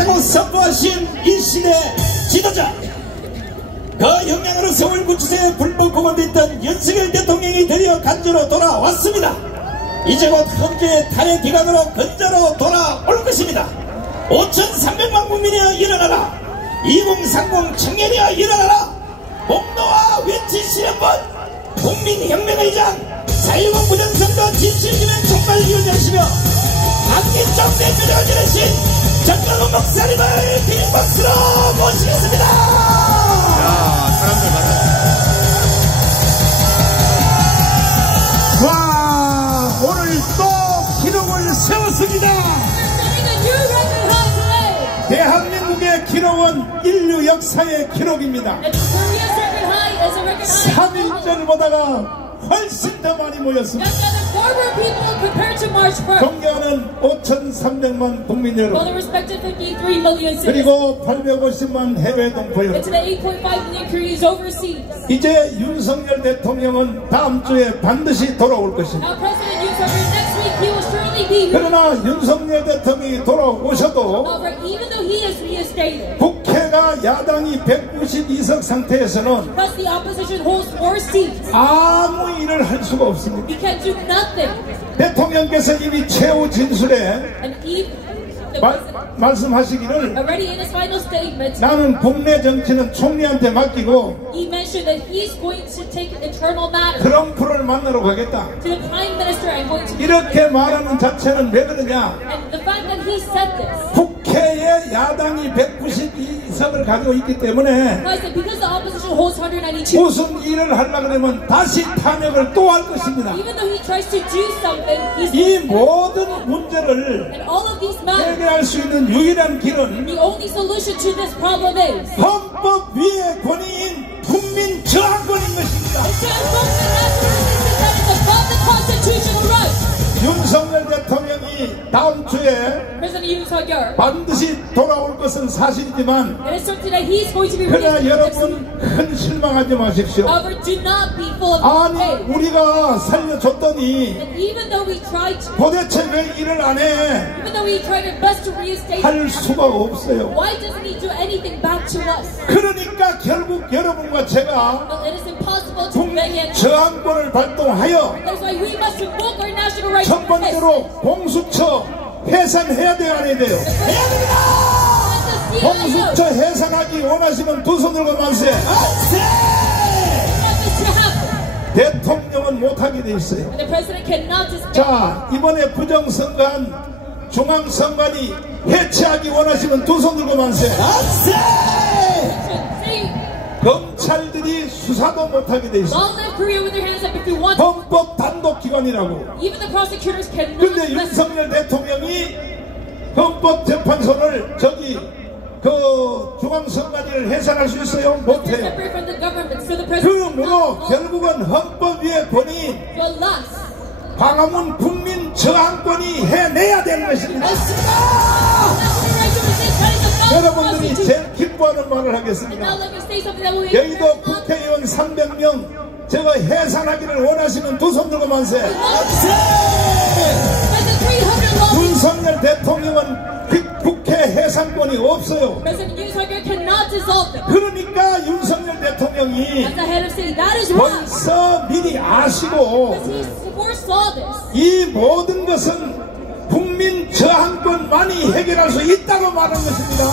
되겠다고 선포하신 이 시대 지도자, 그 영향으로 서울구치소에 불법 보관됐던 윤석열 대통령이 드디어 간주로 돌아왔습니다. 이제 곧 헌재의 탈의 기간으로 건자로 돌아올 것입니다. 5,300만 국민이여 일어나라. 2030 청년이여 일어나라. 목노와 외치시는 분, 국민혁명의 장 자유공 부정선거 진실기면 총괄위원장이시며 강기정 대표자가 지내신 정강훈 목사님을 긴 박수로 모시겠습니다. 자, 사람들 많아. 와, 오늘 또 기록을 세웠습니다. 대한민국의 기록은 인류 역사의 기록입니다. 3.1절 보다가 훨씬 더 많이 모였습니다. 존경하는 5,300만 국민 여러분, 그리고 850만 해외 동포 여러분, 이제 윤석열 대통령은 다음 주에 반드시 돌아올 것입니다. 그러나 윤석열 대통령이 돌아오셔도 국회가 야당이 192석 상태에서는 아무 일을 할 수가 없습니다. 대통령께서 이미 최후 진술에 말씀하시기를 나는 국내 정치는 총리한테 맡기고 트럼프를 만나러 가겠다. 이렇게 말하는 자체는 왜 그러냐? 국회에 야당이 192석을 가지고 있기 때문에 무슨 일을 하려고 하면 다시 탄핵을 또 할 것입니다. 이 모든 문제를 해결할 수 있는 유일한 길은 헌법 위의 권위인 국민 저항권인 것입니다. 윤석열 대통령이 다음 주에 반드시 돌아올 것은 사실이지만 그러나 여러분 큰 실망하지 마십시오. 아니 우리가 살려줬더니 도대체 왜 일을 안 해? 할 수가 없어요. 그러니까 결국 여러분과 제가 국민 저항권을 발동하여 첫 번째로 공수처 해산해야 돼요, 안 해야 돼요? 해야 됩니다! 공수처 해산하기 원하시면 두 손 들고 만세! 대통령은 못하게 돼 있어요. 자, 이번에 부정선거한 중앙선관위 해체하기 원하시면 두 손 들고 만세! 검찰들이 수사도 못하게 돼 있어요. 헌법 단독기관이라고. 근데 윤석열 대통령이 헌법재판소를 그 중앙선관위를 해산할 수 있어요? 못해요. 그러므로 결국은 헌법 위의 권위 광화문 국민 저항권이 해내야 되는 것입니다. 여러분들이 제일 기뻐하는 말을 하겠습니다. 여의도 국회의원 300명 저거 해산하기를 원하시면 두 손 들고 만세. 윤석열 대통령은 국회 해산권이 없어요. 그러니까 윤석열 대통령이 벌써 미리 아시고 이 모든 것은 국민 저항권만이 해결할 수 있다고 말한 것입니다.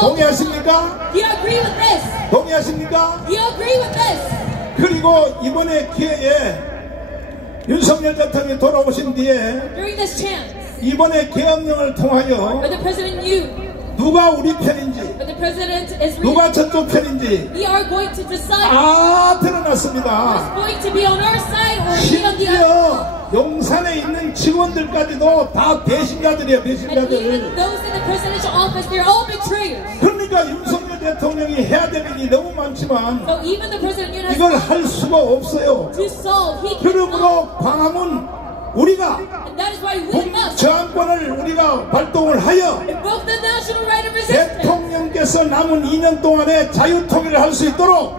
동의하십니까? 동의하십니까? 그리고 이번에 기회에 윤석열 대통령이 돌아오신 뒤에 이번에 계엄령을 통하여 누가 우리 편인지 누가 저쪽 편인지 다 드러났습니다. 심지어 용산에 있는 직원들까지도 다 배신자들이에요. 배신자들. 그러니까 윤석열 대통령이 해야 될 일이 너무 많지만 이걸 할 수가 없어요. 그러므로 광화문 우리가 저항권을 우리가 발동을 하여 대통령께서 남은 2년 동안에 자유통일을 할 수 있도록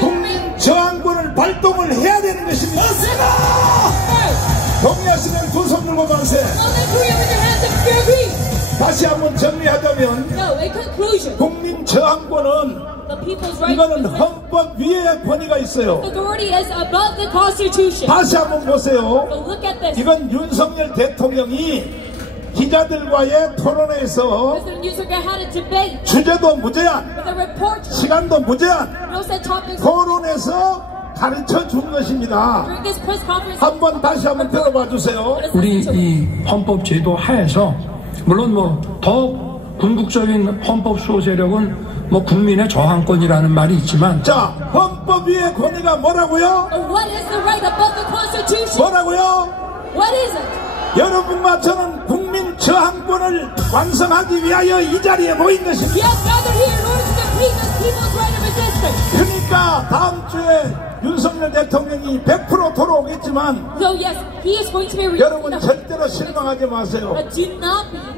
국민 저항권을 발동을 해야 되는 것입니다. 동의하시는 두 손 들고 만세. 다시 한번 정리하자면 국민 저항권은 이거는 헌법 위에 권위가 있어요. 다시 한번 보세요. 이건 윤석열 대통령이 기자들과의 토론회에서 주제도 무제한, 시간도 무제한 토론에서 가르쳐 준 것입니다. 한번 다시 한번 들어봐 주세요. 우리 이 헌법 제도 하에서 물론 뭐 더 궁극적인 헌법 수호 세력은 뭐 국민의 저항권이라는 말이 있지만, 자, 헌법 위의 권위가 뭐라고요? 뭐라고요? 여러분과 저는 국민 저항권을 완성하기 위하여 이 자리에 모인 것입니다. 그러니까 다음 주에 윤석열 대통령이 100% 돌아오겠지만 여러분 절대로 실망하지 마세요.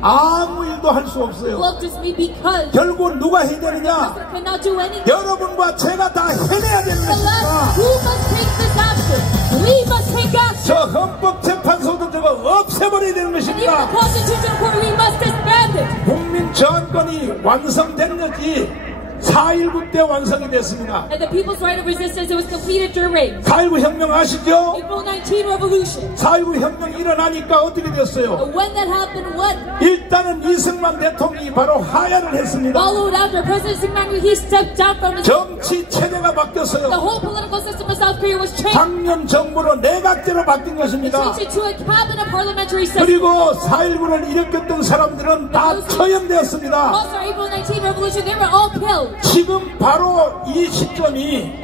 아무 일도 할 수 없어요. 결국 누가 해야 되느냐? 여러분과 제가 다 해내야 되는 것입니다. 저 헌법재판소도 저거 없애버려야 되는 것입니다. 국민 저항권이 완성됐는지 4.19 때 완성이 됐습니다. 4.19 혁명 아시죠? 4.19 혁명이 일어나니까 어떻게 됐어요? 일단은 이승만 대통령이 바로 하야를 했습니다. 정치 체제가 바뀌었어요. 당년 정부로 내각제로 바뀐 것입니다. 그리고 4.19를 일으켰던 사람들은 다 처형되었습니다. 지금 바로 이 시점이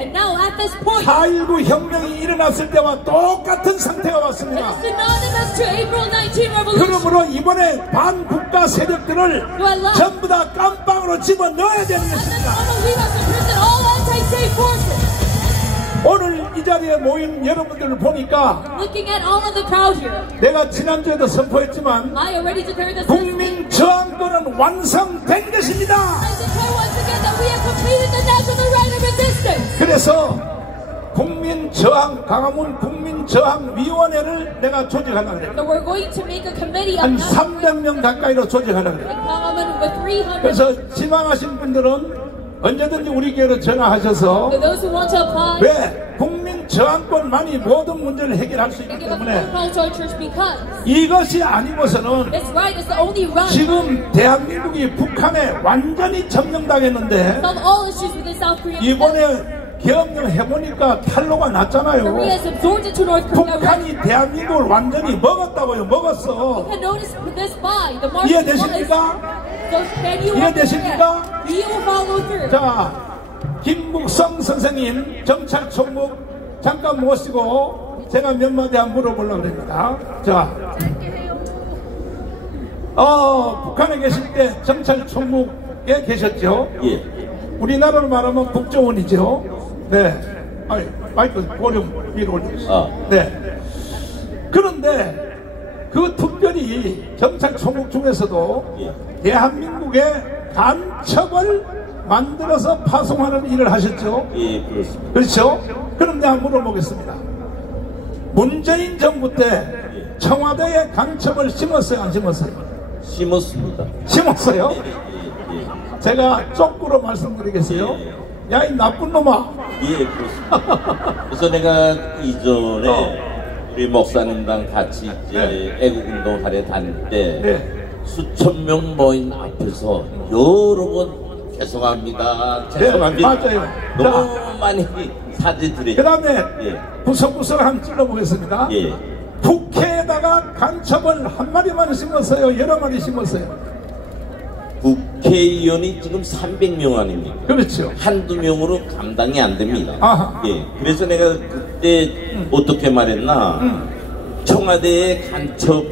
4.19 혁명이 일어났을 때와 똑같은 상태가 왔습니다. 그러므로 이번에 반국가 세력들을 전부 다 깜빵으로 집어넣어야 되는 것입니다. 오늘 이 자리에 모인 여러분들을 보니까 내가 지난주에도 선포했지만 국민 저항권은 완성된 것입니다. 그래서 국민 저항, 강화문 국민 저항 위원회를 내가 조직하려고 그래요. 한 300명 가까이로 조직하려고 그래요. 그래서 지망하신 분들은 언제든지 우리 교회로 전화하셔서 왜 국민 저항권만이 모든 문제를 해결할 수 있기 때문에 이것이 아니고서는 지금 대한민국이 북한에 완전히 점령당했는데 이번에 계엄령 해보니까 탄로가 났잖아요. 북한이 대한민국을 완전히 먹었다고요. 먹었어. 이해되십니까? 이해되십니까? 자, 김국성 선생님 정찰총국 잠깐 모시고 제가 몇 마디 한번 물어보려고 합니다. 자, 북한에 계실 때 정찰총국에 계셨죠? 예. 우리나라로 말하면 국정원이죠. 네. 아니, 마이크 볼륨 위로 올려주세요. 네. 그런데 그 특별히 정찰총국 중에서도 대한민국의 간첩을 만들어서 파송하는 일을 하셨죠? 예, 그렇습니다. 그렇죠? 그럼 내가 물어보겠습니다. 문재인 정부 때 청와대에 간첩을 심었어요? 안 심었어요? 심었습니다. 심었어요? 예. 제가 쪽구로 말씀드리겠어요? 야, 이 나쁜 놈아. 예, 그렇습니다. 그래서 내가 이전에 우리 목사님랑 같이 이제 애국운동 하러 다닐 때 수천 명 모인 앞에서 여러 번 죄송합니다. 맞아요. 너무 많이 사죄 드렸죠. 그 다음에 구석구석 한번 찔러보겠습니다. 국회에다가 간첩을 한 마리만 심었어요? 여러 마리 심었어요? 국회의원이 지금 300명 아닙니까? 그렇죠. 한두 명으로 감당이 안 됩니다. 아하. 그래서 내가 그때 어떻게 말했나? 청와대에 간첩이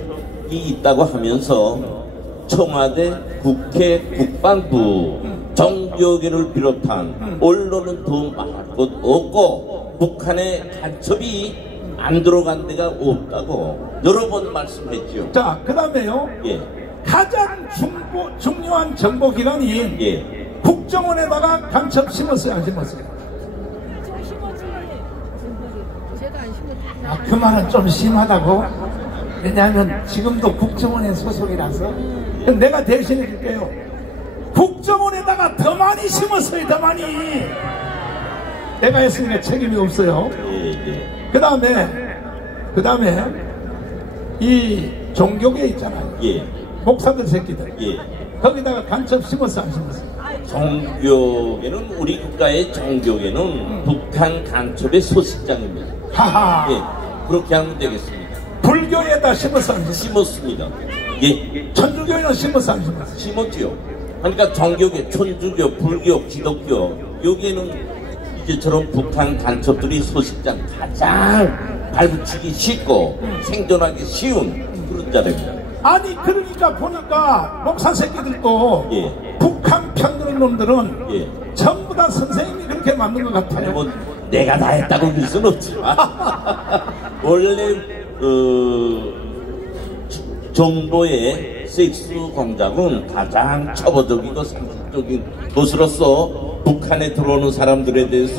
있다고 하면서 청와대, 국회, 국방부, 정교계를 비롯한 언론은 더 말할 것 없고 북한의 간첩이 안 들어간 데가 없다고 여러 번 말씀했죠. 자, 그 다음에요. 가장 중요한 정보기관인 국정원에다가 간첩 심었어요? 안 심었어요? 제가 심었지. 제가 안 심었지. 그 말은 좀 심하다고. 왜냐하면 지금도 국정원의 소속이라서. 내가 대신해 줄게요. 국정원에다가 더 많이 심었어요. 더 많이. 내가 했으니까 책임이 없어요. 그 다음에 이 종교계 있잖아요. 목사들 새끼들. 거기다가 간첩 심었어 안 심었어? 종교계는 우리 국가의 종교계는 북한 간첩의 소식장입니다. 하하. 그렇게 하면 되겠습니다. 불교에다 심었어 안 심었어? 심었습니다. 천주교에는 심었어 안 심었어? 심었지요. 그러니까 종교계, 천주교, 불교, 기독교 여기에는 이제처럼 북한 간첩들이 소식장 가장 발붙이기 쉽고 생존하기 쉬운 그런 자리입니다. 아니 그러니까 보니까 목사 새끼들도 북한 편드는 놈들은 전부 다 선생님이 그렇게 만든 것 같아요. 아니, 뭐 내가 다 했다고 할 수는 없지만 원래 정도의 섹스 공작은 가장 초보적이고 상습적인 것으로서 북한에 들어오는 사람들에 대해서